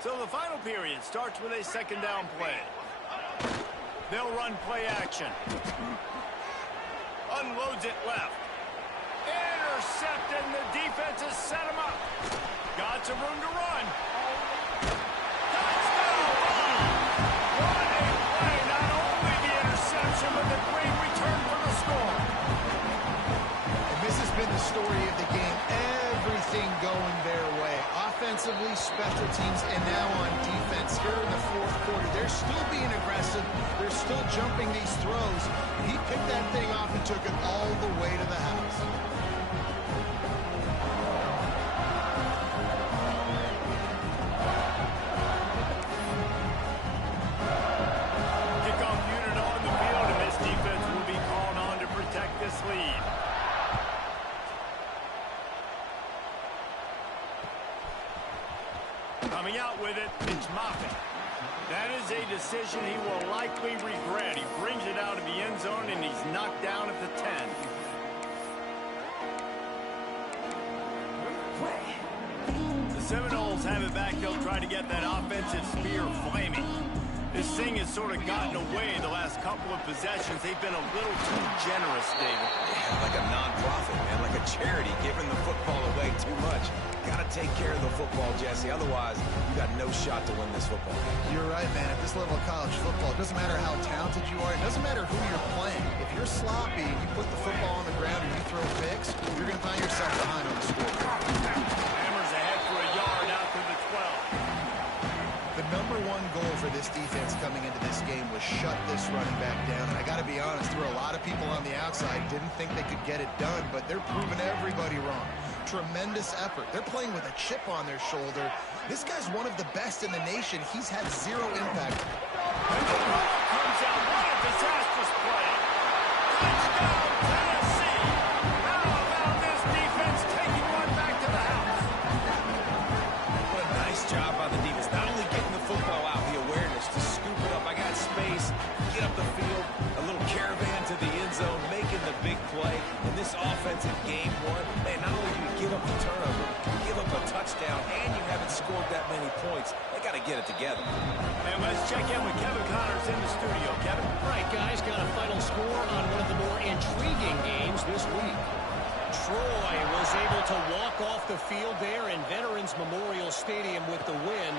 So the final period starts with a 2nd down play. They'll run play action. Unloads it left. Intercepted, and the defense has set him up. Got some room to run. Touchdown! What a play. Not only the interception, but the great return for the score. And this has been the story of the game. Everything going their way. Offensively, special teams and now on defense here in the fourth quarter. They're still being aggressive. They're still jumping these throws. He picked that thing off and took it all the way to the house. Kickoff unit on the field, and this defense will be called on to protect this lead. Coming out with it, it's Moffitt. That is a decision he will likely regret. He brings it out of the end zone, and he's knocked down at the 10. The Seminoles have it back. They'll try to get that offensive spear flaming. This thing has sort of gotten away the last couple of possessions. They've been a little too generous, David. Yeah, like a non-profit, man, like a charity, giving the football away too much. Got to take care of the football, Jesse. Otherwise, you got no shot to win this football game. You're right, man. At this level of college football, it doesn't matter how talented you are. It doesn't matter who you're playing. If you're sloppy and you put the football on the ground and you throw picks, you're going to find yourself behind on the scoreboard. Hammers ahead for a yard out to the 12. The number one goal for this defense coming into this game was shut this running back down. And I got to be honest, there were a lot of people on the outside didn't think they could get it done, but they're proving everybody wrong. Tremendous effort. They're playing with a chip on their shoulder. This guy's one of the best in the nation. He's had zero impact. And the ball comes out. What a disastrous play. Touchdown, Tennessee. How about this defense taking one back to the house? What a nice job by the defense. Not only getting the football out, the awareness to scoop it up. I got space, get up the field, a little caravan to the end zone, making the big play. In this offensive game one, man, not only do you give up the turnover, you give up a touchdown, and you haven't scored that many points. They got to get it together. And let's check in with Kevin Connors in the studio. Kevin? Right, guys, got a final score on one of the more intriguing games this week. Troy was able to walk off the field there in Veterans Memorial Stadium with the win,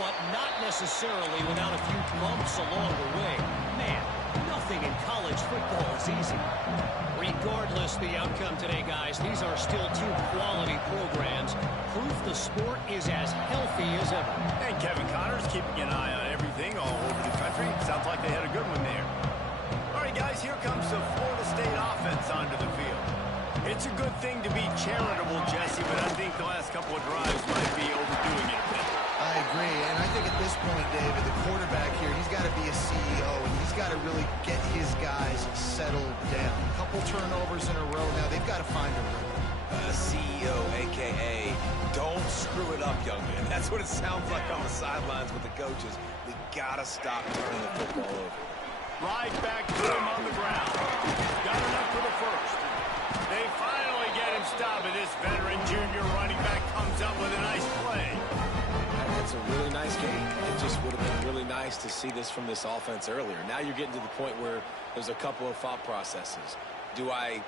but not necessarily without a few bumps along the way. Man, nothing in college football is easy. Regardless the outcome today, guys, these are still two quality programs. Proof the sport is as healthy as ever. And Kevin Connors keeping an eye on everything all over the country. Sounds like they had a good one there. All right, guys, here comes the Florida State offense onto the field. It's a good thing to be charitable, Jesse, but I think the last couple of drives might be overdoing it a bit. I agree, and I think at this point, David, the quarterback here, he's got to be a CEO, and he's got to really get his guys settled down. A couple turnovers in a row now. They've got to find a rhythm. CEO, a.k.a. don't screw it up, young man. That's what it sounds like on the sidelines with the coaches. We got to stop turning the football over. Right back to him on the ground. Got enough for the first. They finally get him stopped, and this veteran junior running back comes up with a nice play. It's a really nice game. It just would have been really nice to see this from this offense earlier. Now you're getting to the point where there's a couple of thought processes. Do I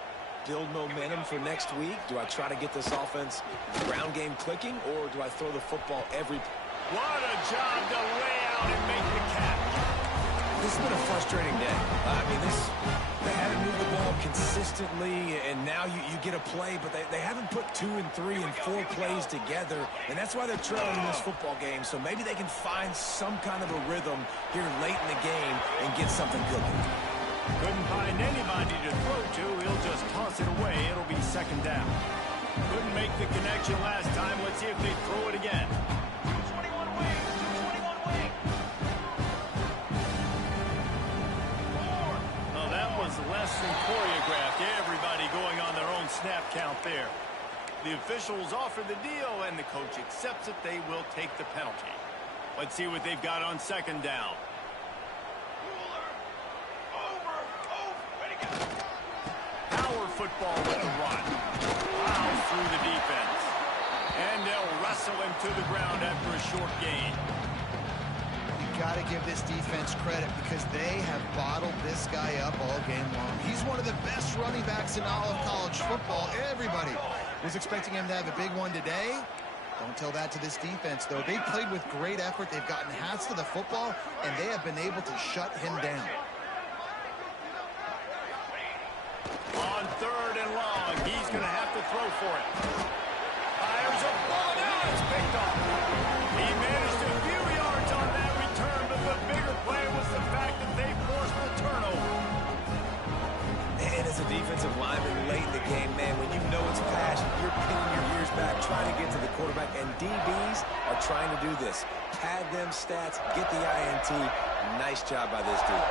build momentum for next week? Do I try to get this offense, the ground game clicking, or do I throw the football every... What a job to lay out and make the catch. This has been a frustrating day. They haven't moved the ball consistently, and now you get a play, but they haven't put 2 and 3 and 4 plays together, and that's why they're trailing in this football game. So maybe they can find some kind of a rhythm here late in the game and get something cooking. Couldn't find anybody to throw to. He'll just toss it away. It'll be second down. Couldn't make the connection last time. Let's see if they throw it again. 221 wing, 221 wing. Well, that was less than choreographed. Everybody going on their own snap count there. The officials offer the deal, and the coach accepts it. They will take the penalty. Let's see what they've got on second down. Power football with the run. Plows through the defense. And they'll wrestle him to the ground after a short gain. You got to give this defense credit because they have bottled this guy up all game long. He's one of the best running backs in all of college football. Everybody was expecting him to have a big one today. Don't tell that to this defense, though. They played with great effort. They've gotten hats to the football, and they have been able to shut him down. On third and long, he's going to have to throw for it. Fires a bullet. Now it's picked picked off. He managed a few yards on that return, but the bigger play was the fact that they forced the turnover. And as a defensive lineman late in the game, man, when you know it's passion, you're pinning your ears back, trying to get to the quarterback, and DBs are trying to do this. Pad them stats, get the INT. Nice job by this dude.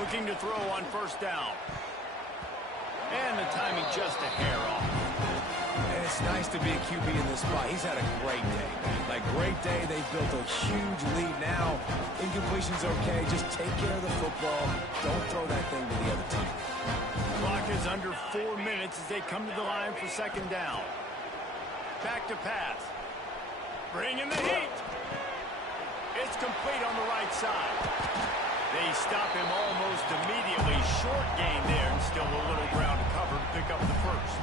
Looking to throw on first down. And the timing just a hair off. And it's nice to be a QB in this spot. He's had a great day, man. Like, great day. They've built a huge lead now. Incompletion's okay. Just take care of the football. Don't throw that thing to the other team. Clock is under 4 minutes as they come to the line for second down. Back to pass. Bring in the heat. It's complete on the right side. They stop him almost immediately. Short gain there, and still a little ground to cover to pick up the first.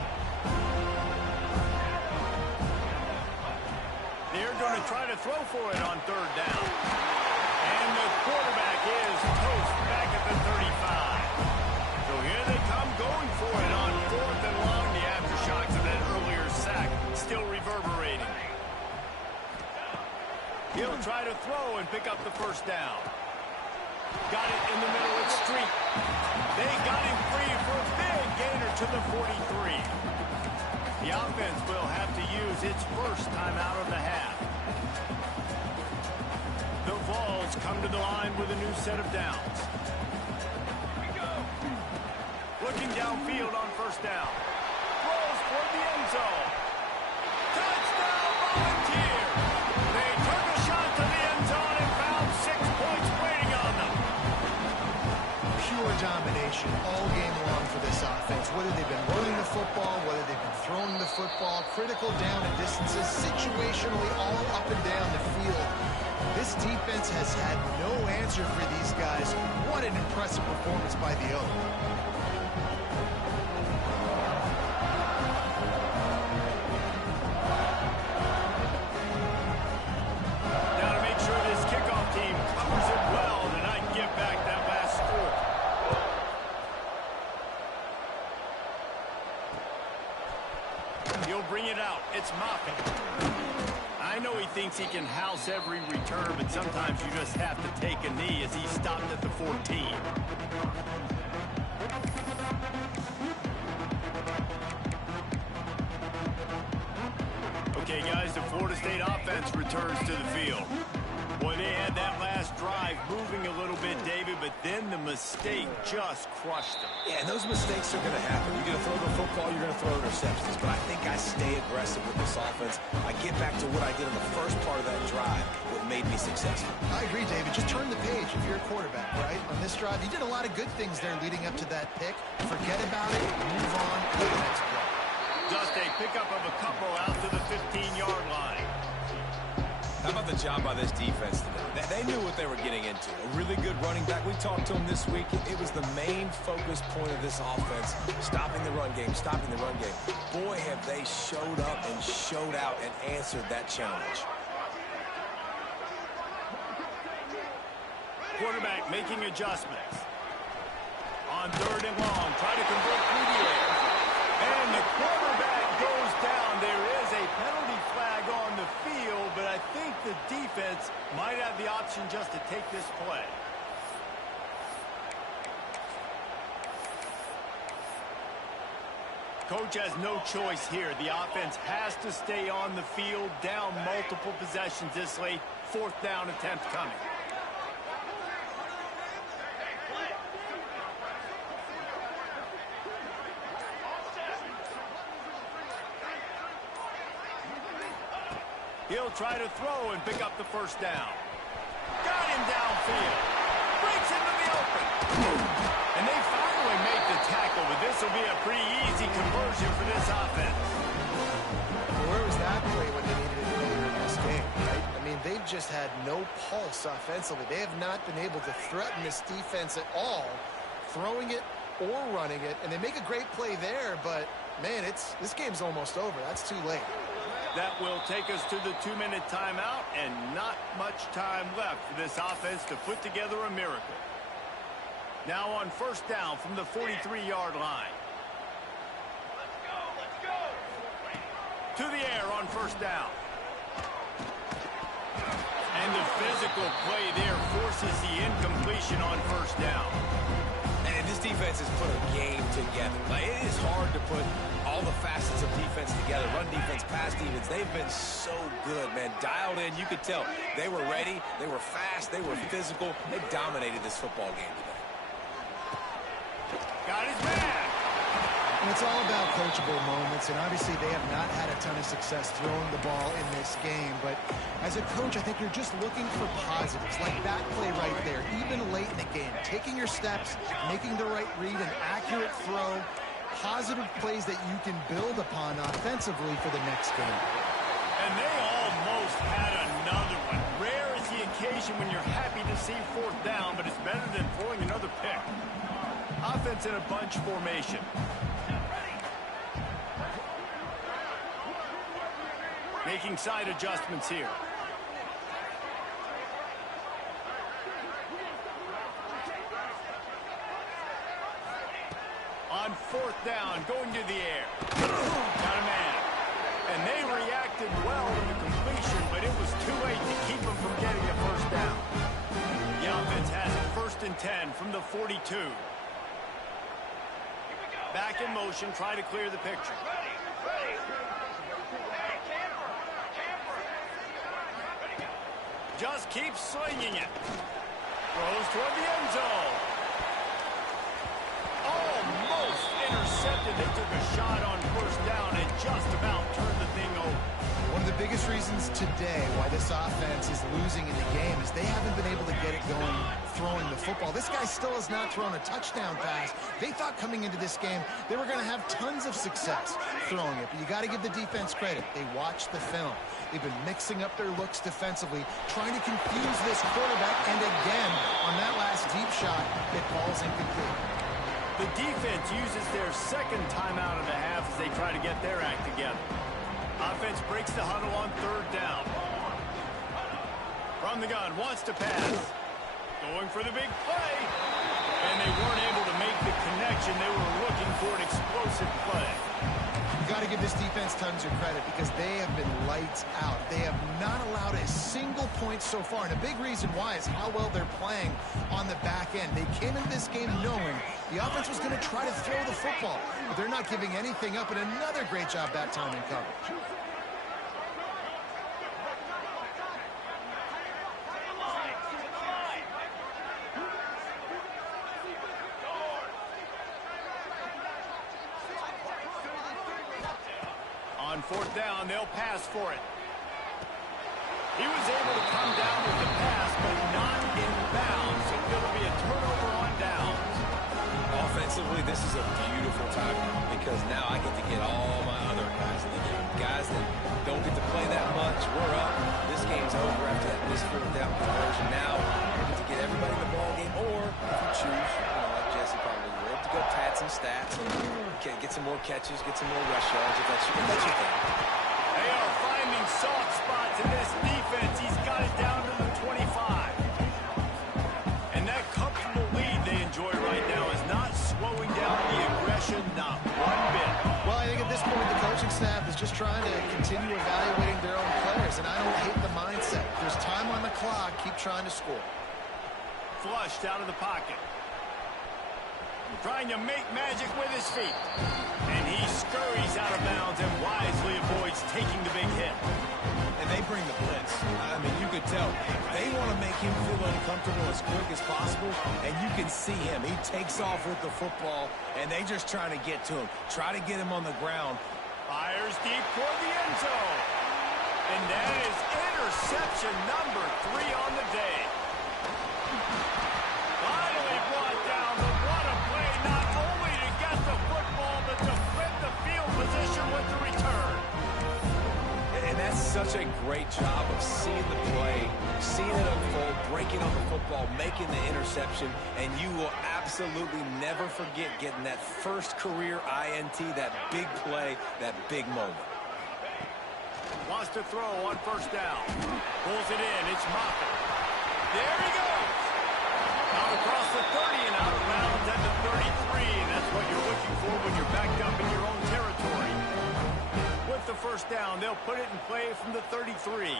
They're going to try to throw for it on third down. And the quarterback is toast back at the 35. So here they come going for it on fourth and long. The aftershocks of that earlier sack still reverberating. He'll try to throw and pick up the first down. Got it in the middle of the street. They got him free for a big gainer to the 43. The offense will have to use its first timeout of the half. The Vols come to the line with a new set of downs. Looking downfield on first down. Throws for the end zone. Touchdown, Volunteers! They took a shot to the end zone and found 6 points waiting on them. Pure domination all game long for this offense. Whether they've been running the football, whether they've been throwing the football, critical down and distances, situationally all up and down the field. This defense has had no answer for these guys. What an impressive performance by the O. Now to make sure this kickoff team covers it well to not give back that last score. He'll bring it out. It's Moffitt. I know he thinks he can house every return, but sometimes you just have to take a knee as he stopped at the 14. Okay, guys, the Florida State offense returns to the field. Boy, they had that last drive moving a little bit, David, but then the mistake just crushed them. Yeah, and those mistakes are going to happen. You're going to throw the football, you're going to throw interceptions. But I think I stay aggressive with this offense. I get back to what I did in the first part of that drive, what made me successful. I agree, David. Just turn the page if you're a quarterback, right? On this drive, you did a lot of good things there leading up to that pick. Forget about it, move on, go to the next play. Just a pickup of a couple out to the 15-yard line. How about the job by this defense today? They knew what they were getting into. A really good running back. We talked to him this week. It was the main focus point of this offense, stopping the run game, stopping the run game. Boy, have they showed up and showed out and answered that challenge. Quarterback making adjustments. On third and long, try to convert through the air. And the quarterback goes down. There is a penalty flag on the field, but I think the defense might have the option just to take this play. Coach has no choice here. The offense has to stay on the field, down multiple possessions this late. Fourth down attempt coming. He'll try to throw and pick up the first down. Got him downfield. Breaks into the open. And they finally make the tackle, but this will be a pretty easy conversion for this offense. Where was that play when they needed it earlier in this game, right? I mean, they've just had no pulse offensively. They have not been able to threaten this defense at all, throwing it or running it. And they make a great play there, but, man, this game's almost over. That's too late. That will take us to the 2-minute timeout, and not much time left for this offense to put together a miracle. Now on first down from the 43-yard line. Let's go. To the air on first down. physical play there forces the incompletion on first down. And this defense has put a game together. Like, it is hard to put all the facets of defense together. Run defense, pass defense. They've been so good, man. Dialed in. You could tell they were ready. They were fast. They were physical. They dominated this football game today. Got his man. And it's all about coachable moments, and obviously they have not had a ton of success throwing the ball in this game. But as a coach, I think you're just looking for positives, like that play right there, even late in the game. Taking your steps, making the right read, an accurate throw, positive plays that you can build upon offensively for the next game. And they almost had another one. Rare is the occasion when you're happy to see fourth down, but it's better than throwing another pick. Offense in a bunch formation. Making side adjustments here. On fourth down, going to the air. Got a man. And they reacted well to the completion, but it was too late to keep them from getting the first down. The offense has it 1st and 10 from the 42. Back in motion, try to clear the picture. Just keeps slinging it. Throws toward the end zone. Almost intercepted. They took a shot on first down and just about turned the thing over. One of the biggest reasons today why this offense is losing in the game is they haven't been able to get it going throwing the football. This guy still has not thrown a touchdown pass. They thought coming into this game they were going to have tons of success throwing it, but you got to give the defense credit. They watched the film. They've been mixing up their looks defensively, trying to confuse this quarterback, and again, on that last deep shot, it falls incomplete. The defense uses their second timeout of the half as they try to get their act together. Offense breaks the huddle on third down. From the gun, wants to pass. Going for the big play. And they weren't able to make the connection. They were looking for an explosive play. You got to give this defense tons of credit because they have been lights out. They have not allowed a single point so far. And a big reason why is how well they're playing on the back end. They came into this game knowing the offense was going to try to throw the football, but they're not giving anything up. And another great job that time in coverage. On fourth down, they'll pass for it. He was able to come down with the pass, but not in bounds. So it'll be a turnover on downs. Offensively, this is a beautiful time because now I get to get all my other guys in the game. Guys that don't get to play that much, we're up. This game's over after that missed fourth down conversion. Now we get to get everybody in the ball game, or if you choose, like Jesse probably would, to go pad some stats and get some more catches, get some more rush yards if that's your thing. They are finding soft spots in this defense. He's got it down to the 25. And that comfortable lead they enjoy right now is not slowing down the aggression, not one bit. Well, I think at this point the coaching staff is just trying to continue evaluating their own players, and I don't hate the mindset. There's time on the clock. Keep trying to score. Flushed out of the pocket. Trying to make magic with his feet. And he scurries out of bounds and wisely avoids taking the big hit. And they bring the blitz. I mean, you could tell. They want to make him feel uncomfortable as quick as possible, and you can see him. He takes off with the football, and they just trying to get to him. Try to get him on the ground. Fires deep toward the end zone. And that is interception number 3 on the day. Finally brought down, but what a play, not only to get the football, but to flip the field position with the return. And that's such a great job of seeing the play, seeing it unfold, breaking on the football, making the interception, and you will absolutely never forget getting that first career INT, that big play, that big moment. Wants to throw on first down. Pulls it in. It's Moffitt. There he goes. Out across the 30 and out of bounds at the 33. And that's what you're looking for when you're backed up in your own territory. With the first down, they'll put it in play from the 33.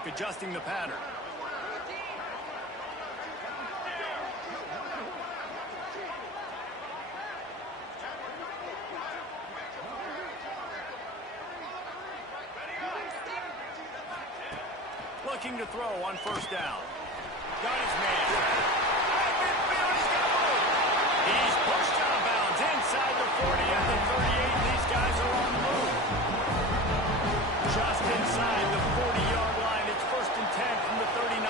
quarterback adjusting the pattern. Looking to throw on first down. Got his man. He's pushed out of bounds inside the 40 at the 38. These guys are on the move. Just inside the 40-yard line. It's 1st and 10 from the 39.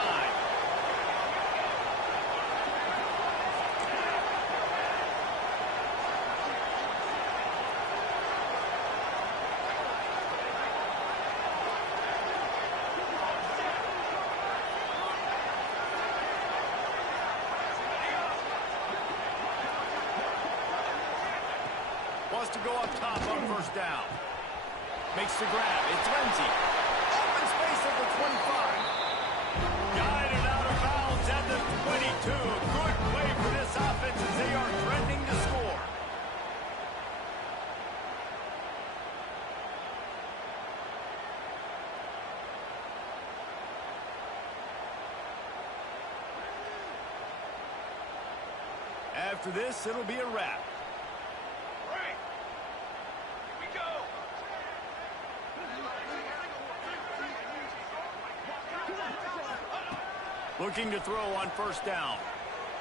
Wants to go up top on first down. Makes the grab. It's Lindsey. Open space at the 25. Guided out of bounds at the 22. Good play for this offense as they are threatening to score. After this, it'll be a wrap. Looking to throw on first down.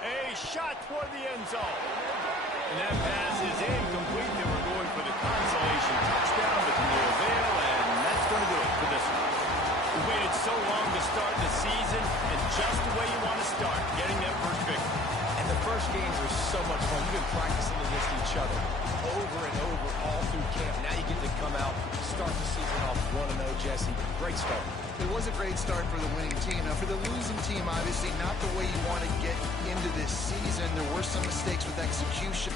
A shot toward the end zone. And that pass is incomplete. They were going for the consolation touchdown, but no avail, and that's going to do it for this one. We waited so long to start the season, and just the way you want to start, getting that first victory. And the first games are so much fun. You've been practicing against each other over and over all through camp. Now you get to come out, start the season off 1-0, Jesse. Great start. It was a great start for the winning team. Now, for the losing team, obviously not the way you want to get into this season. There were some mistakes with execution.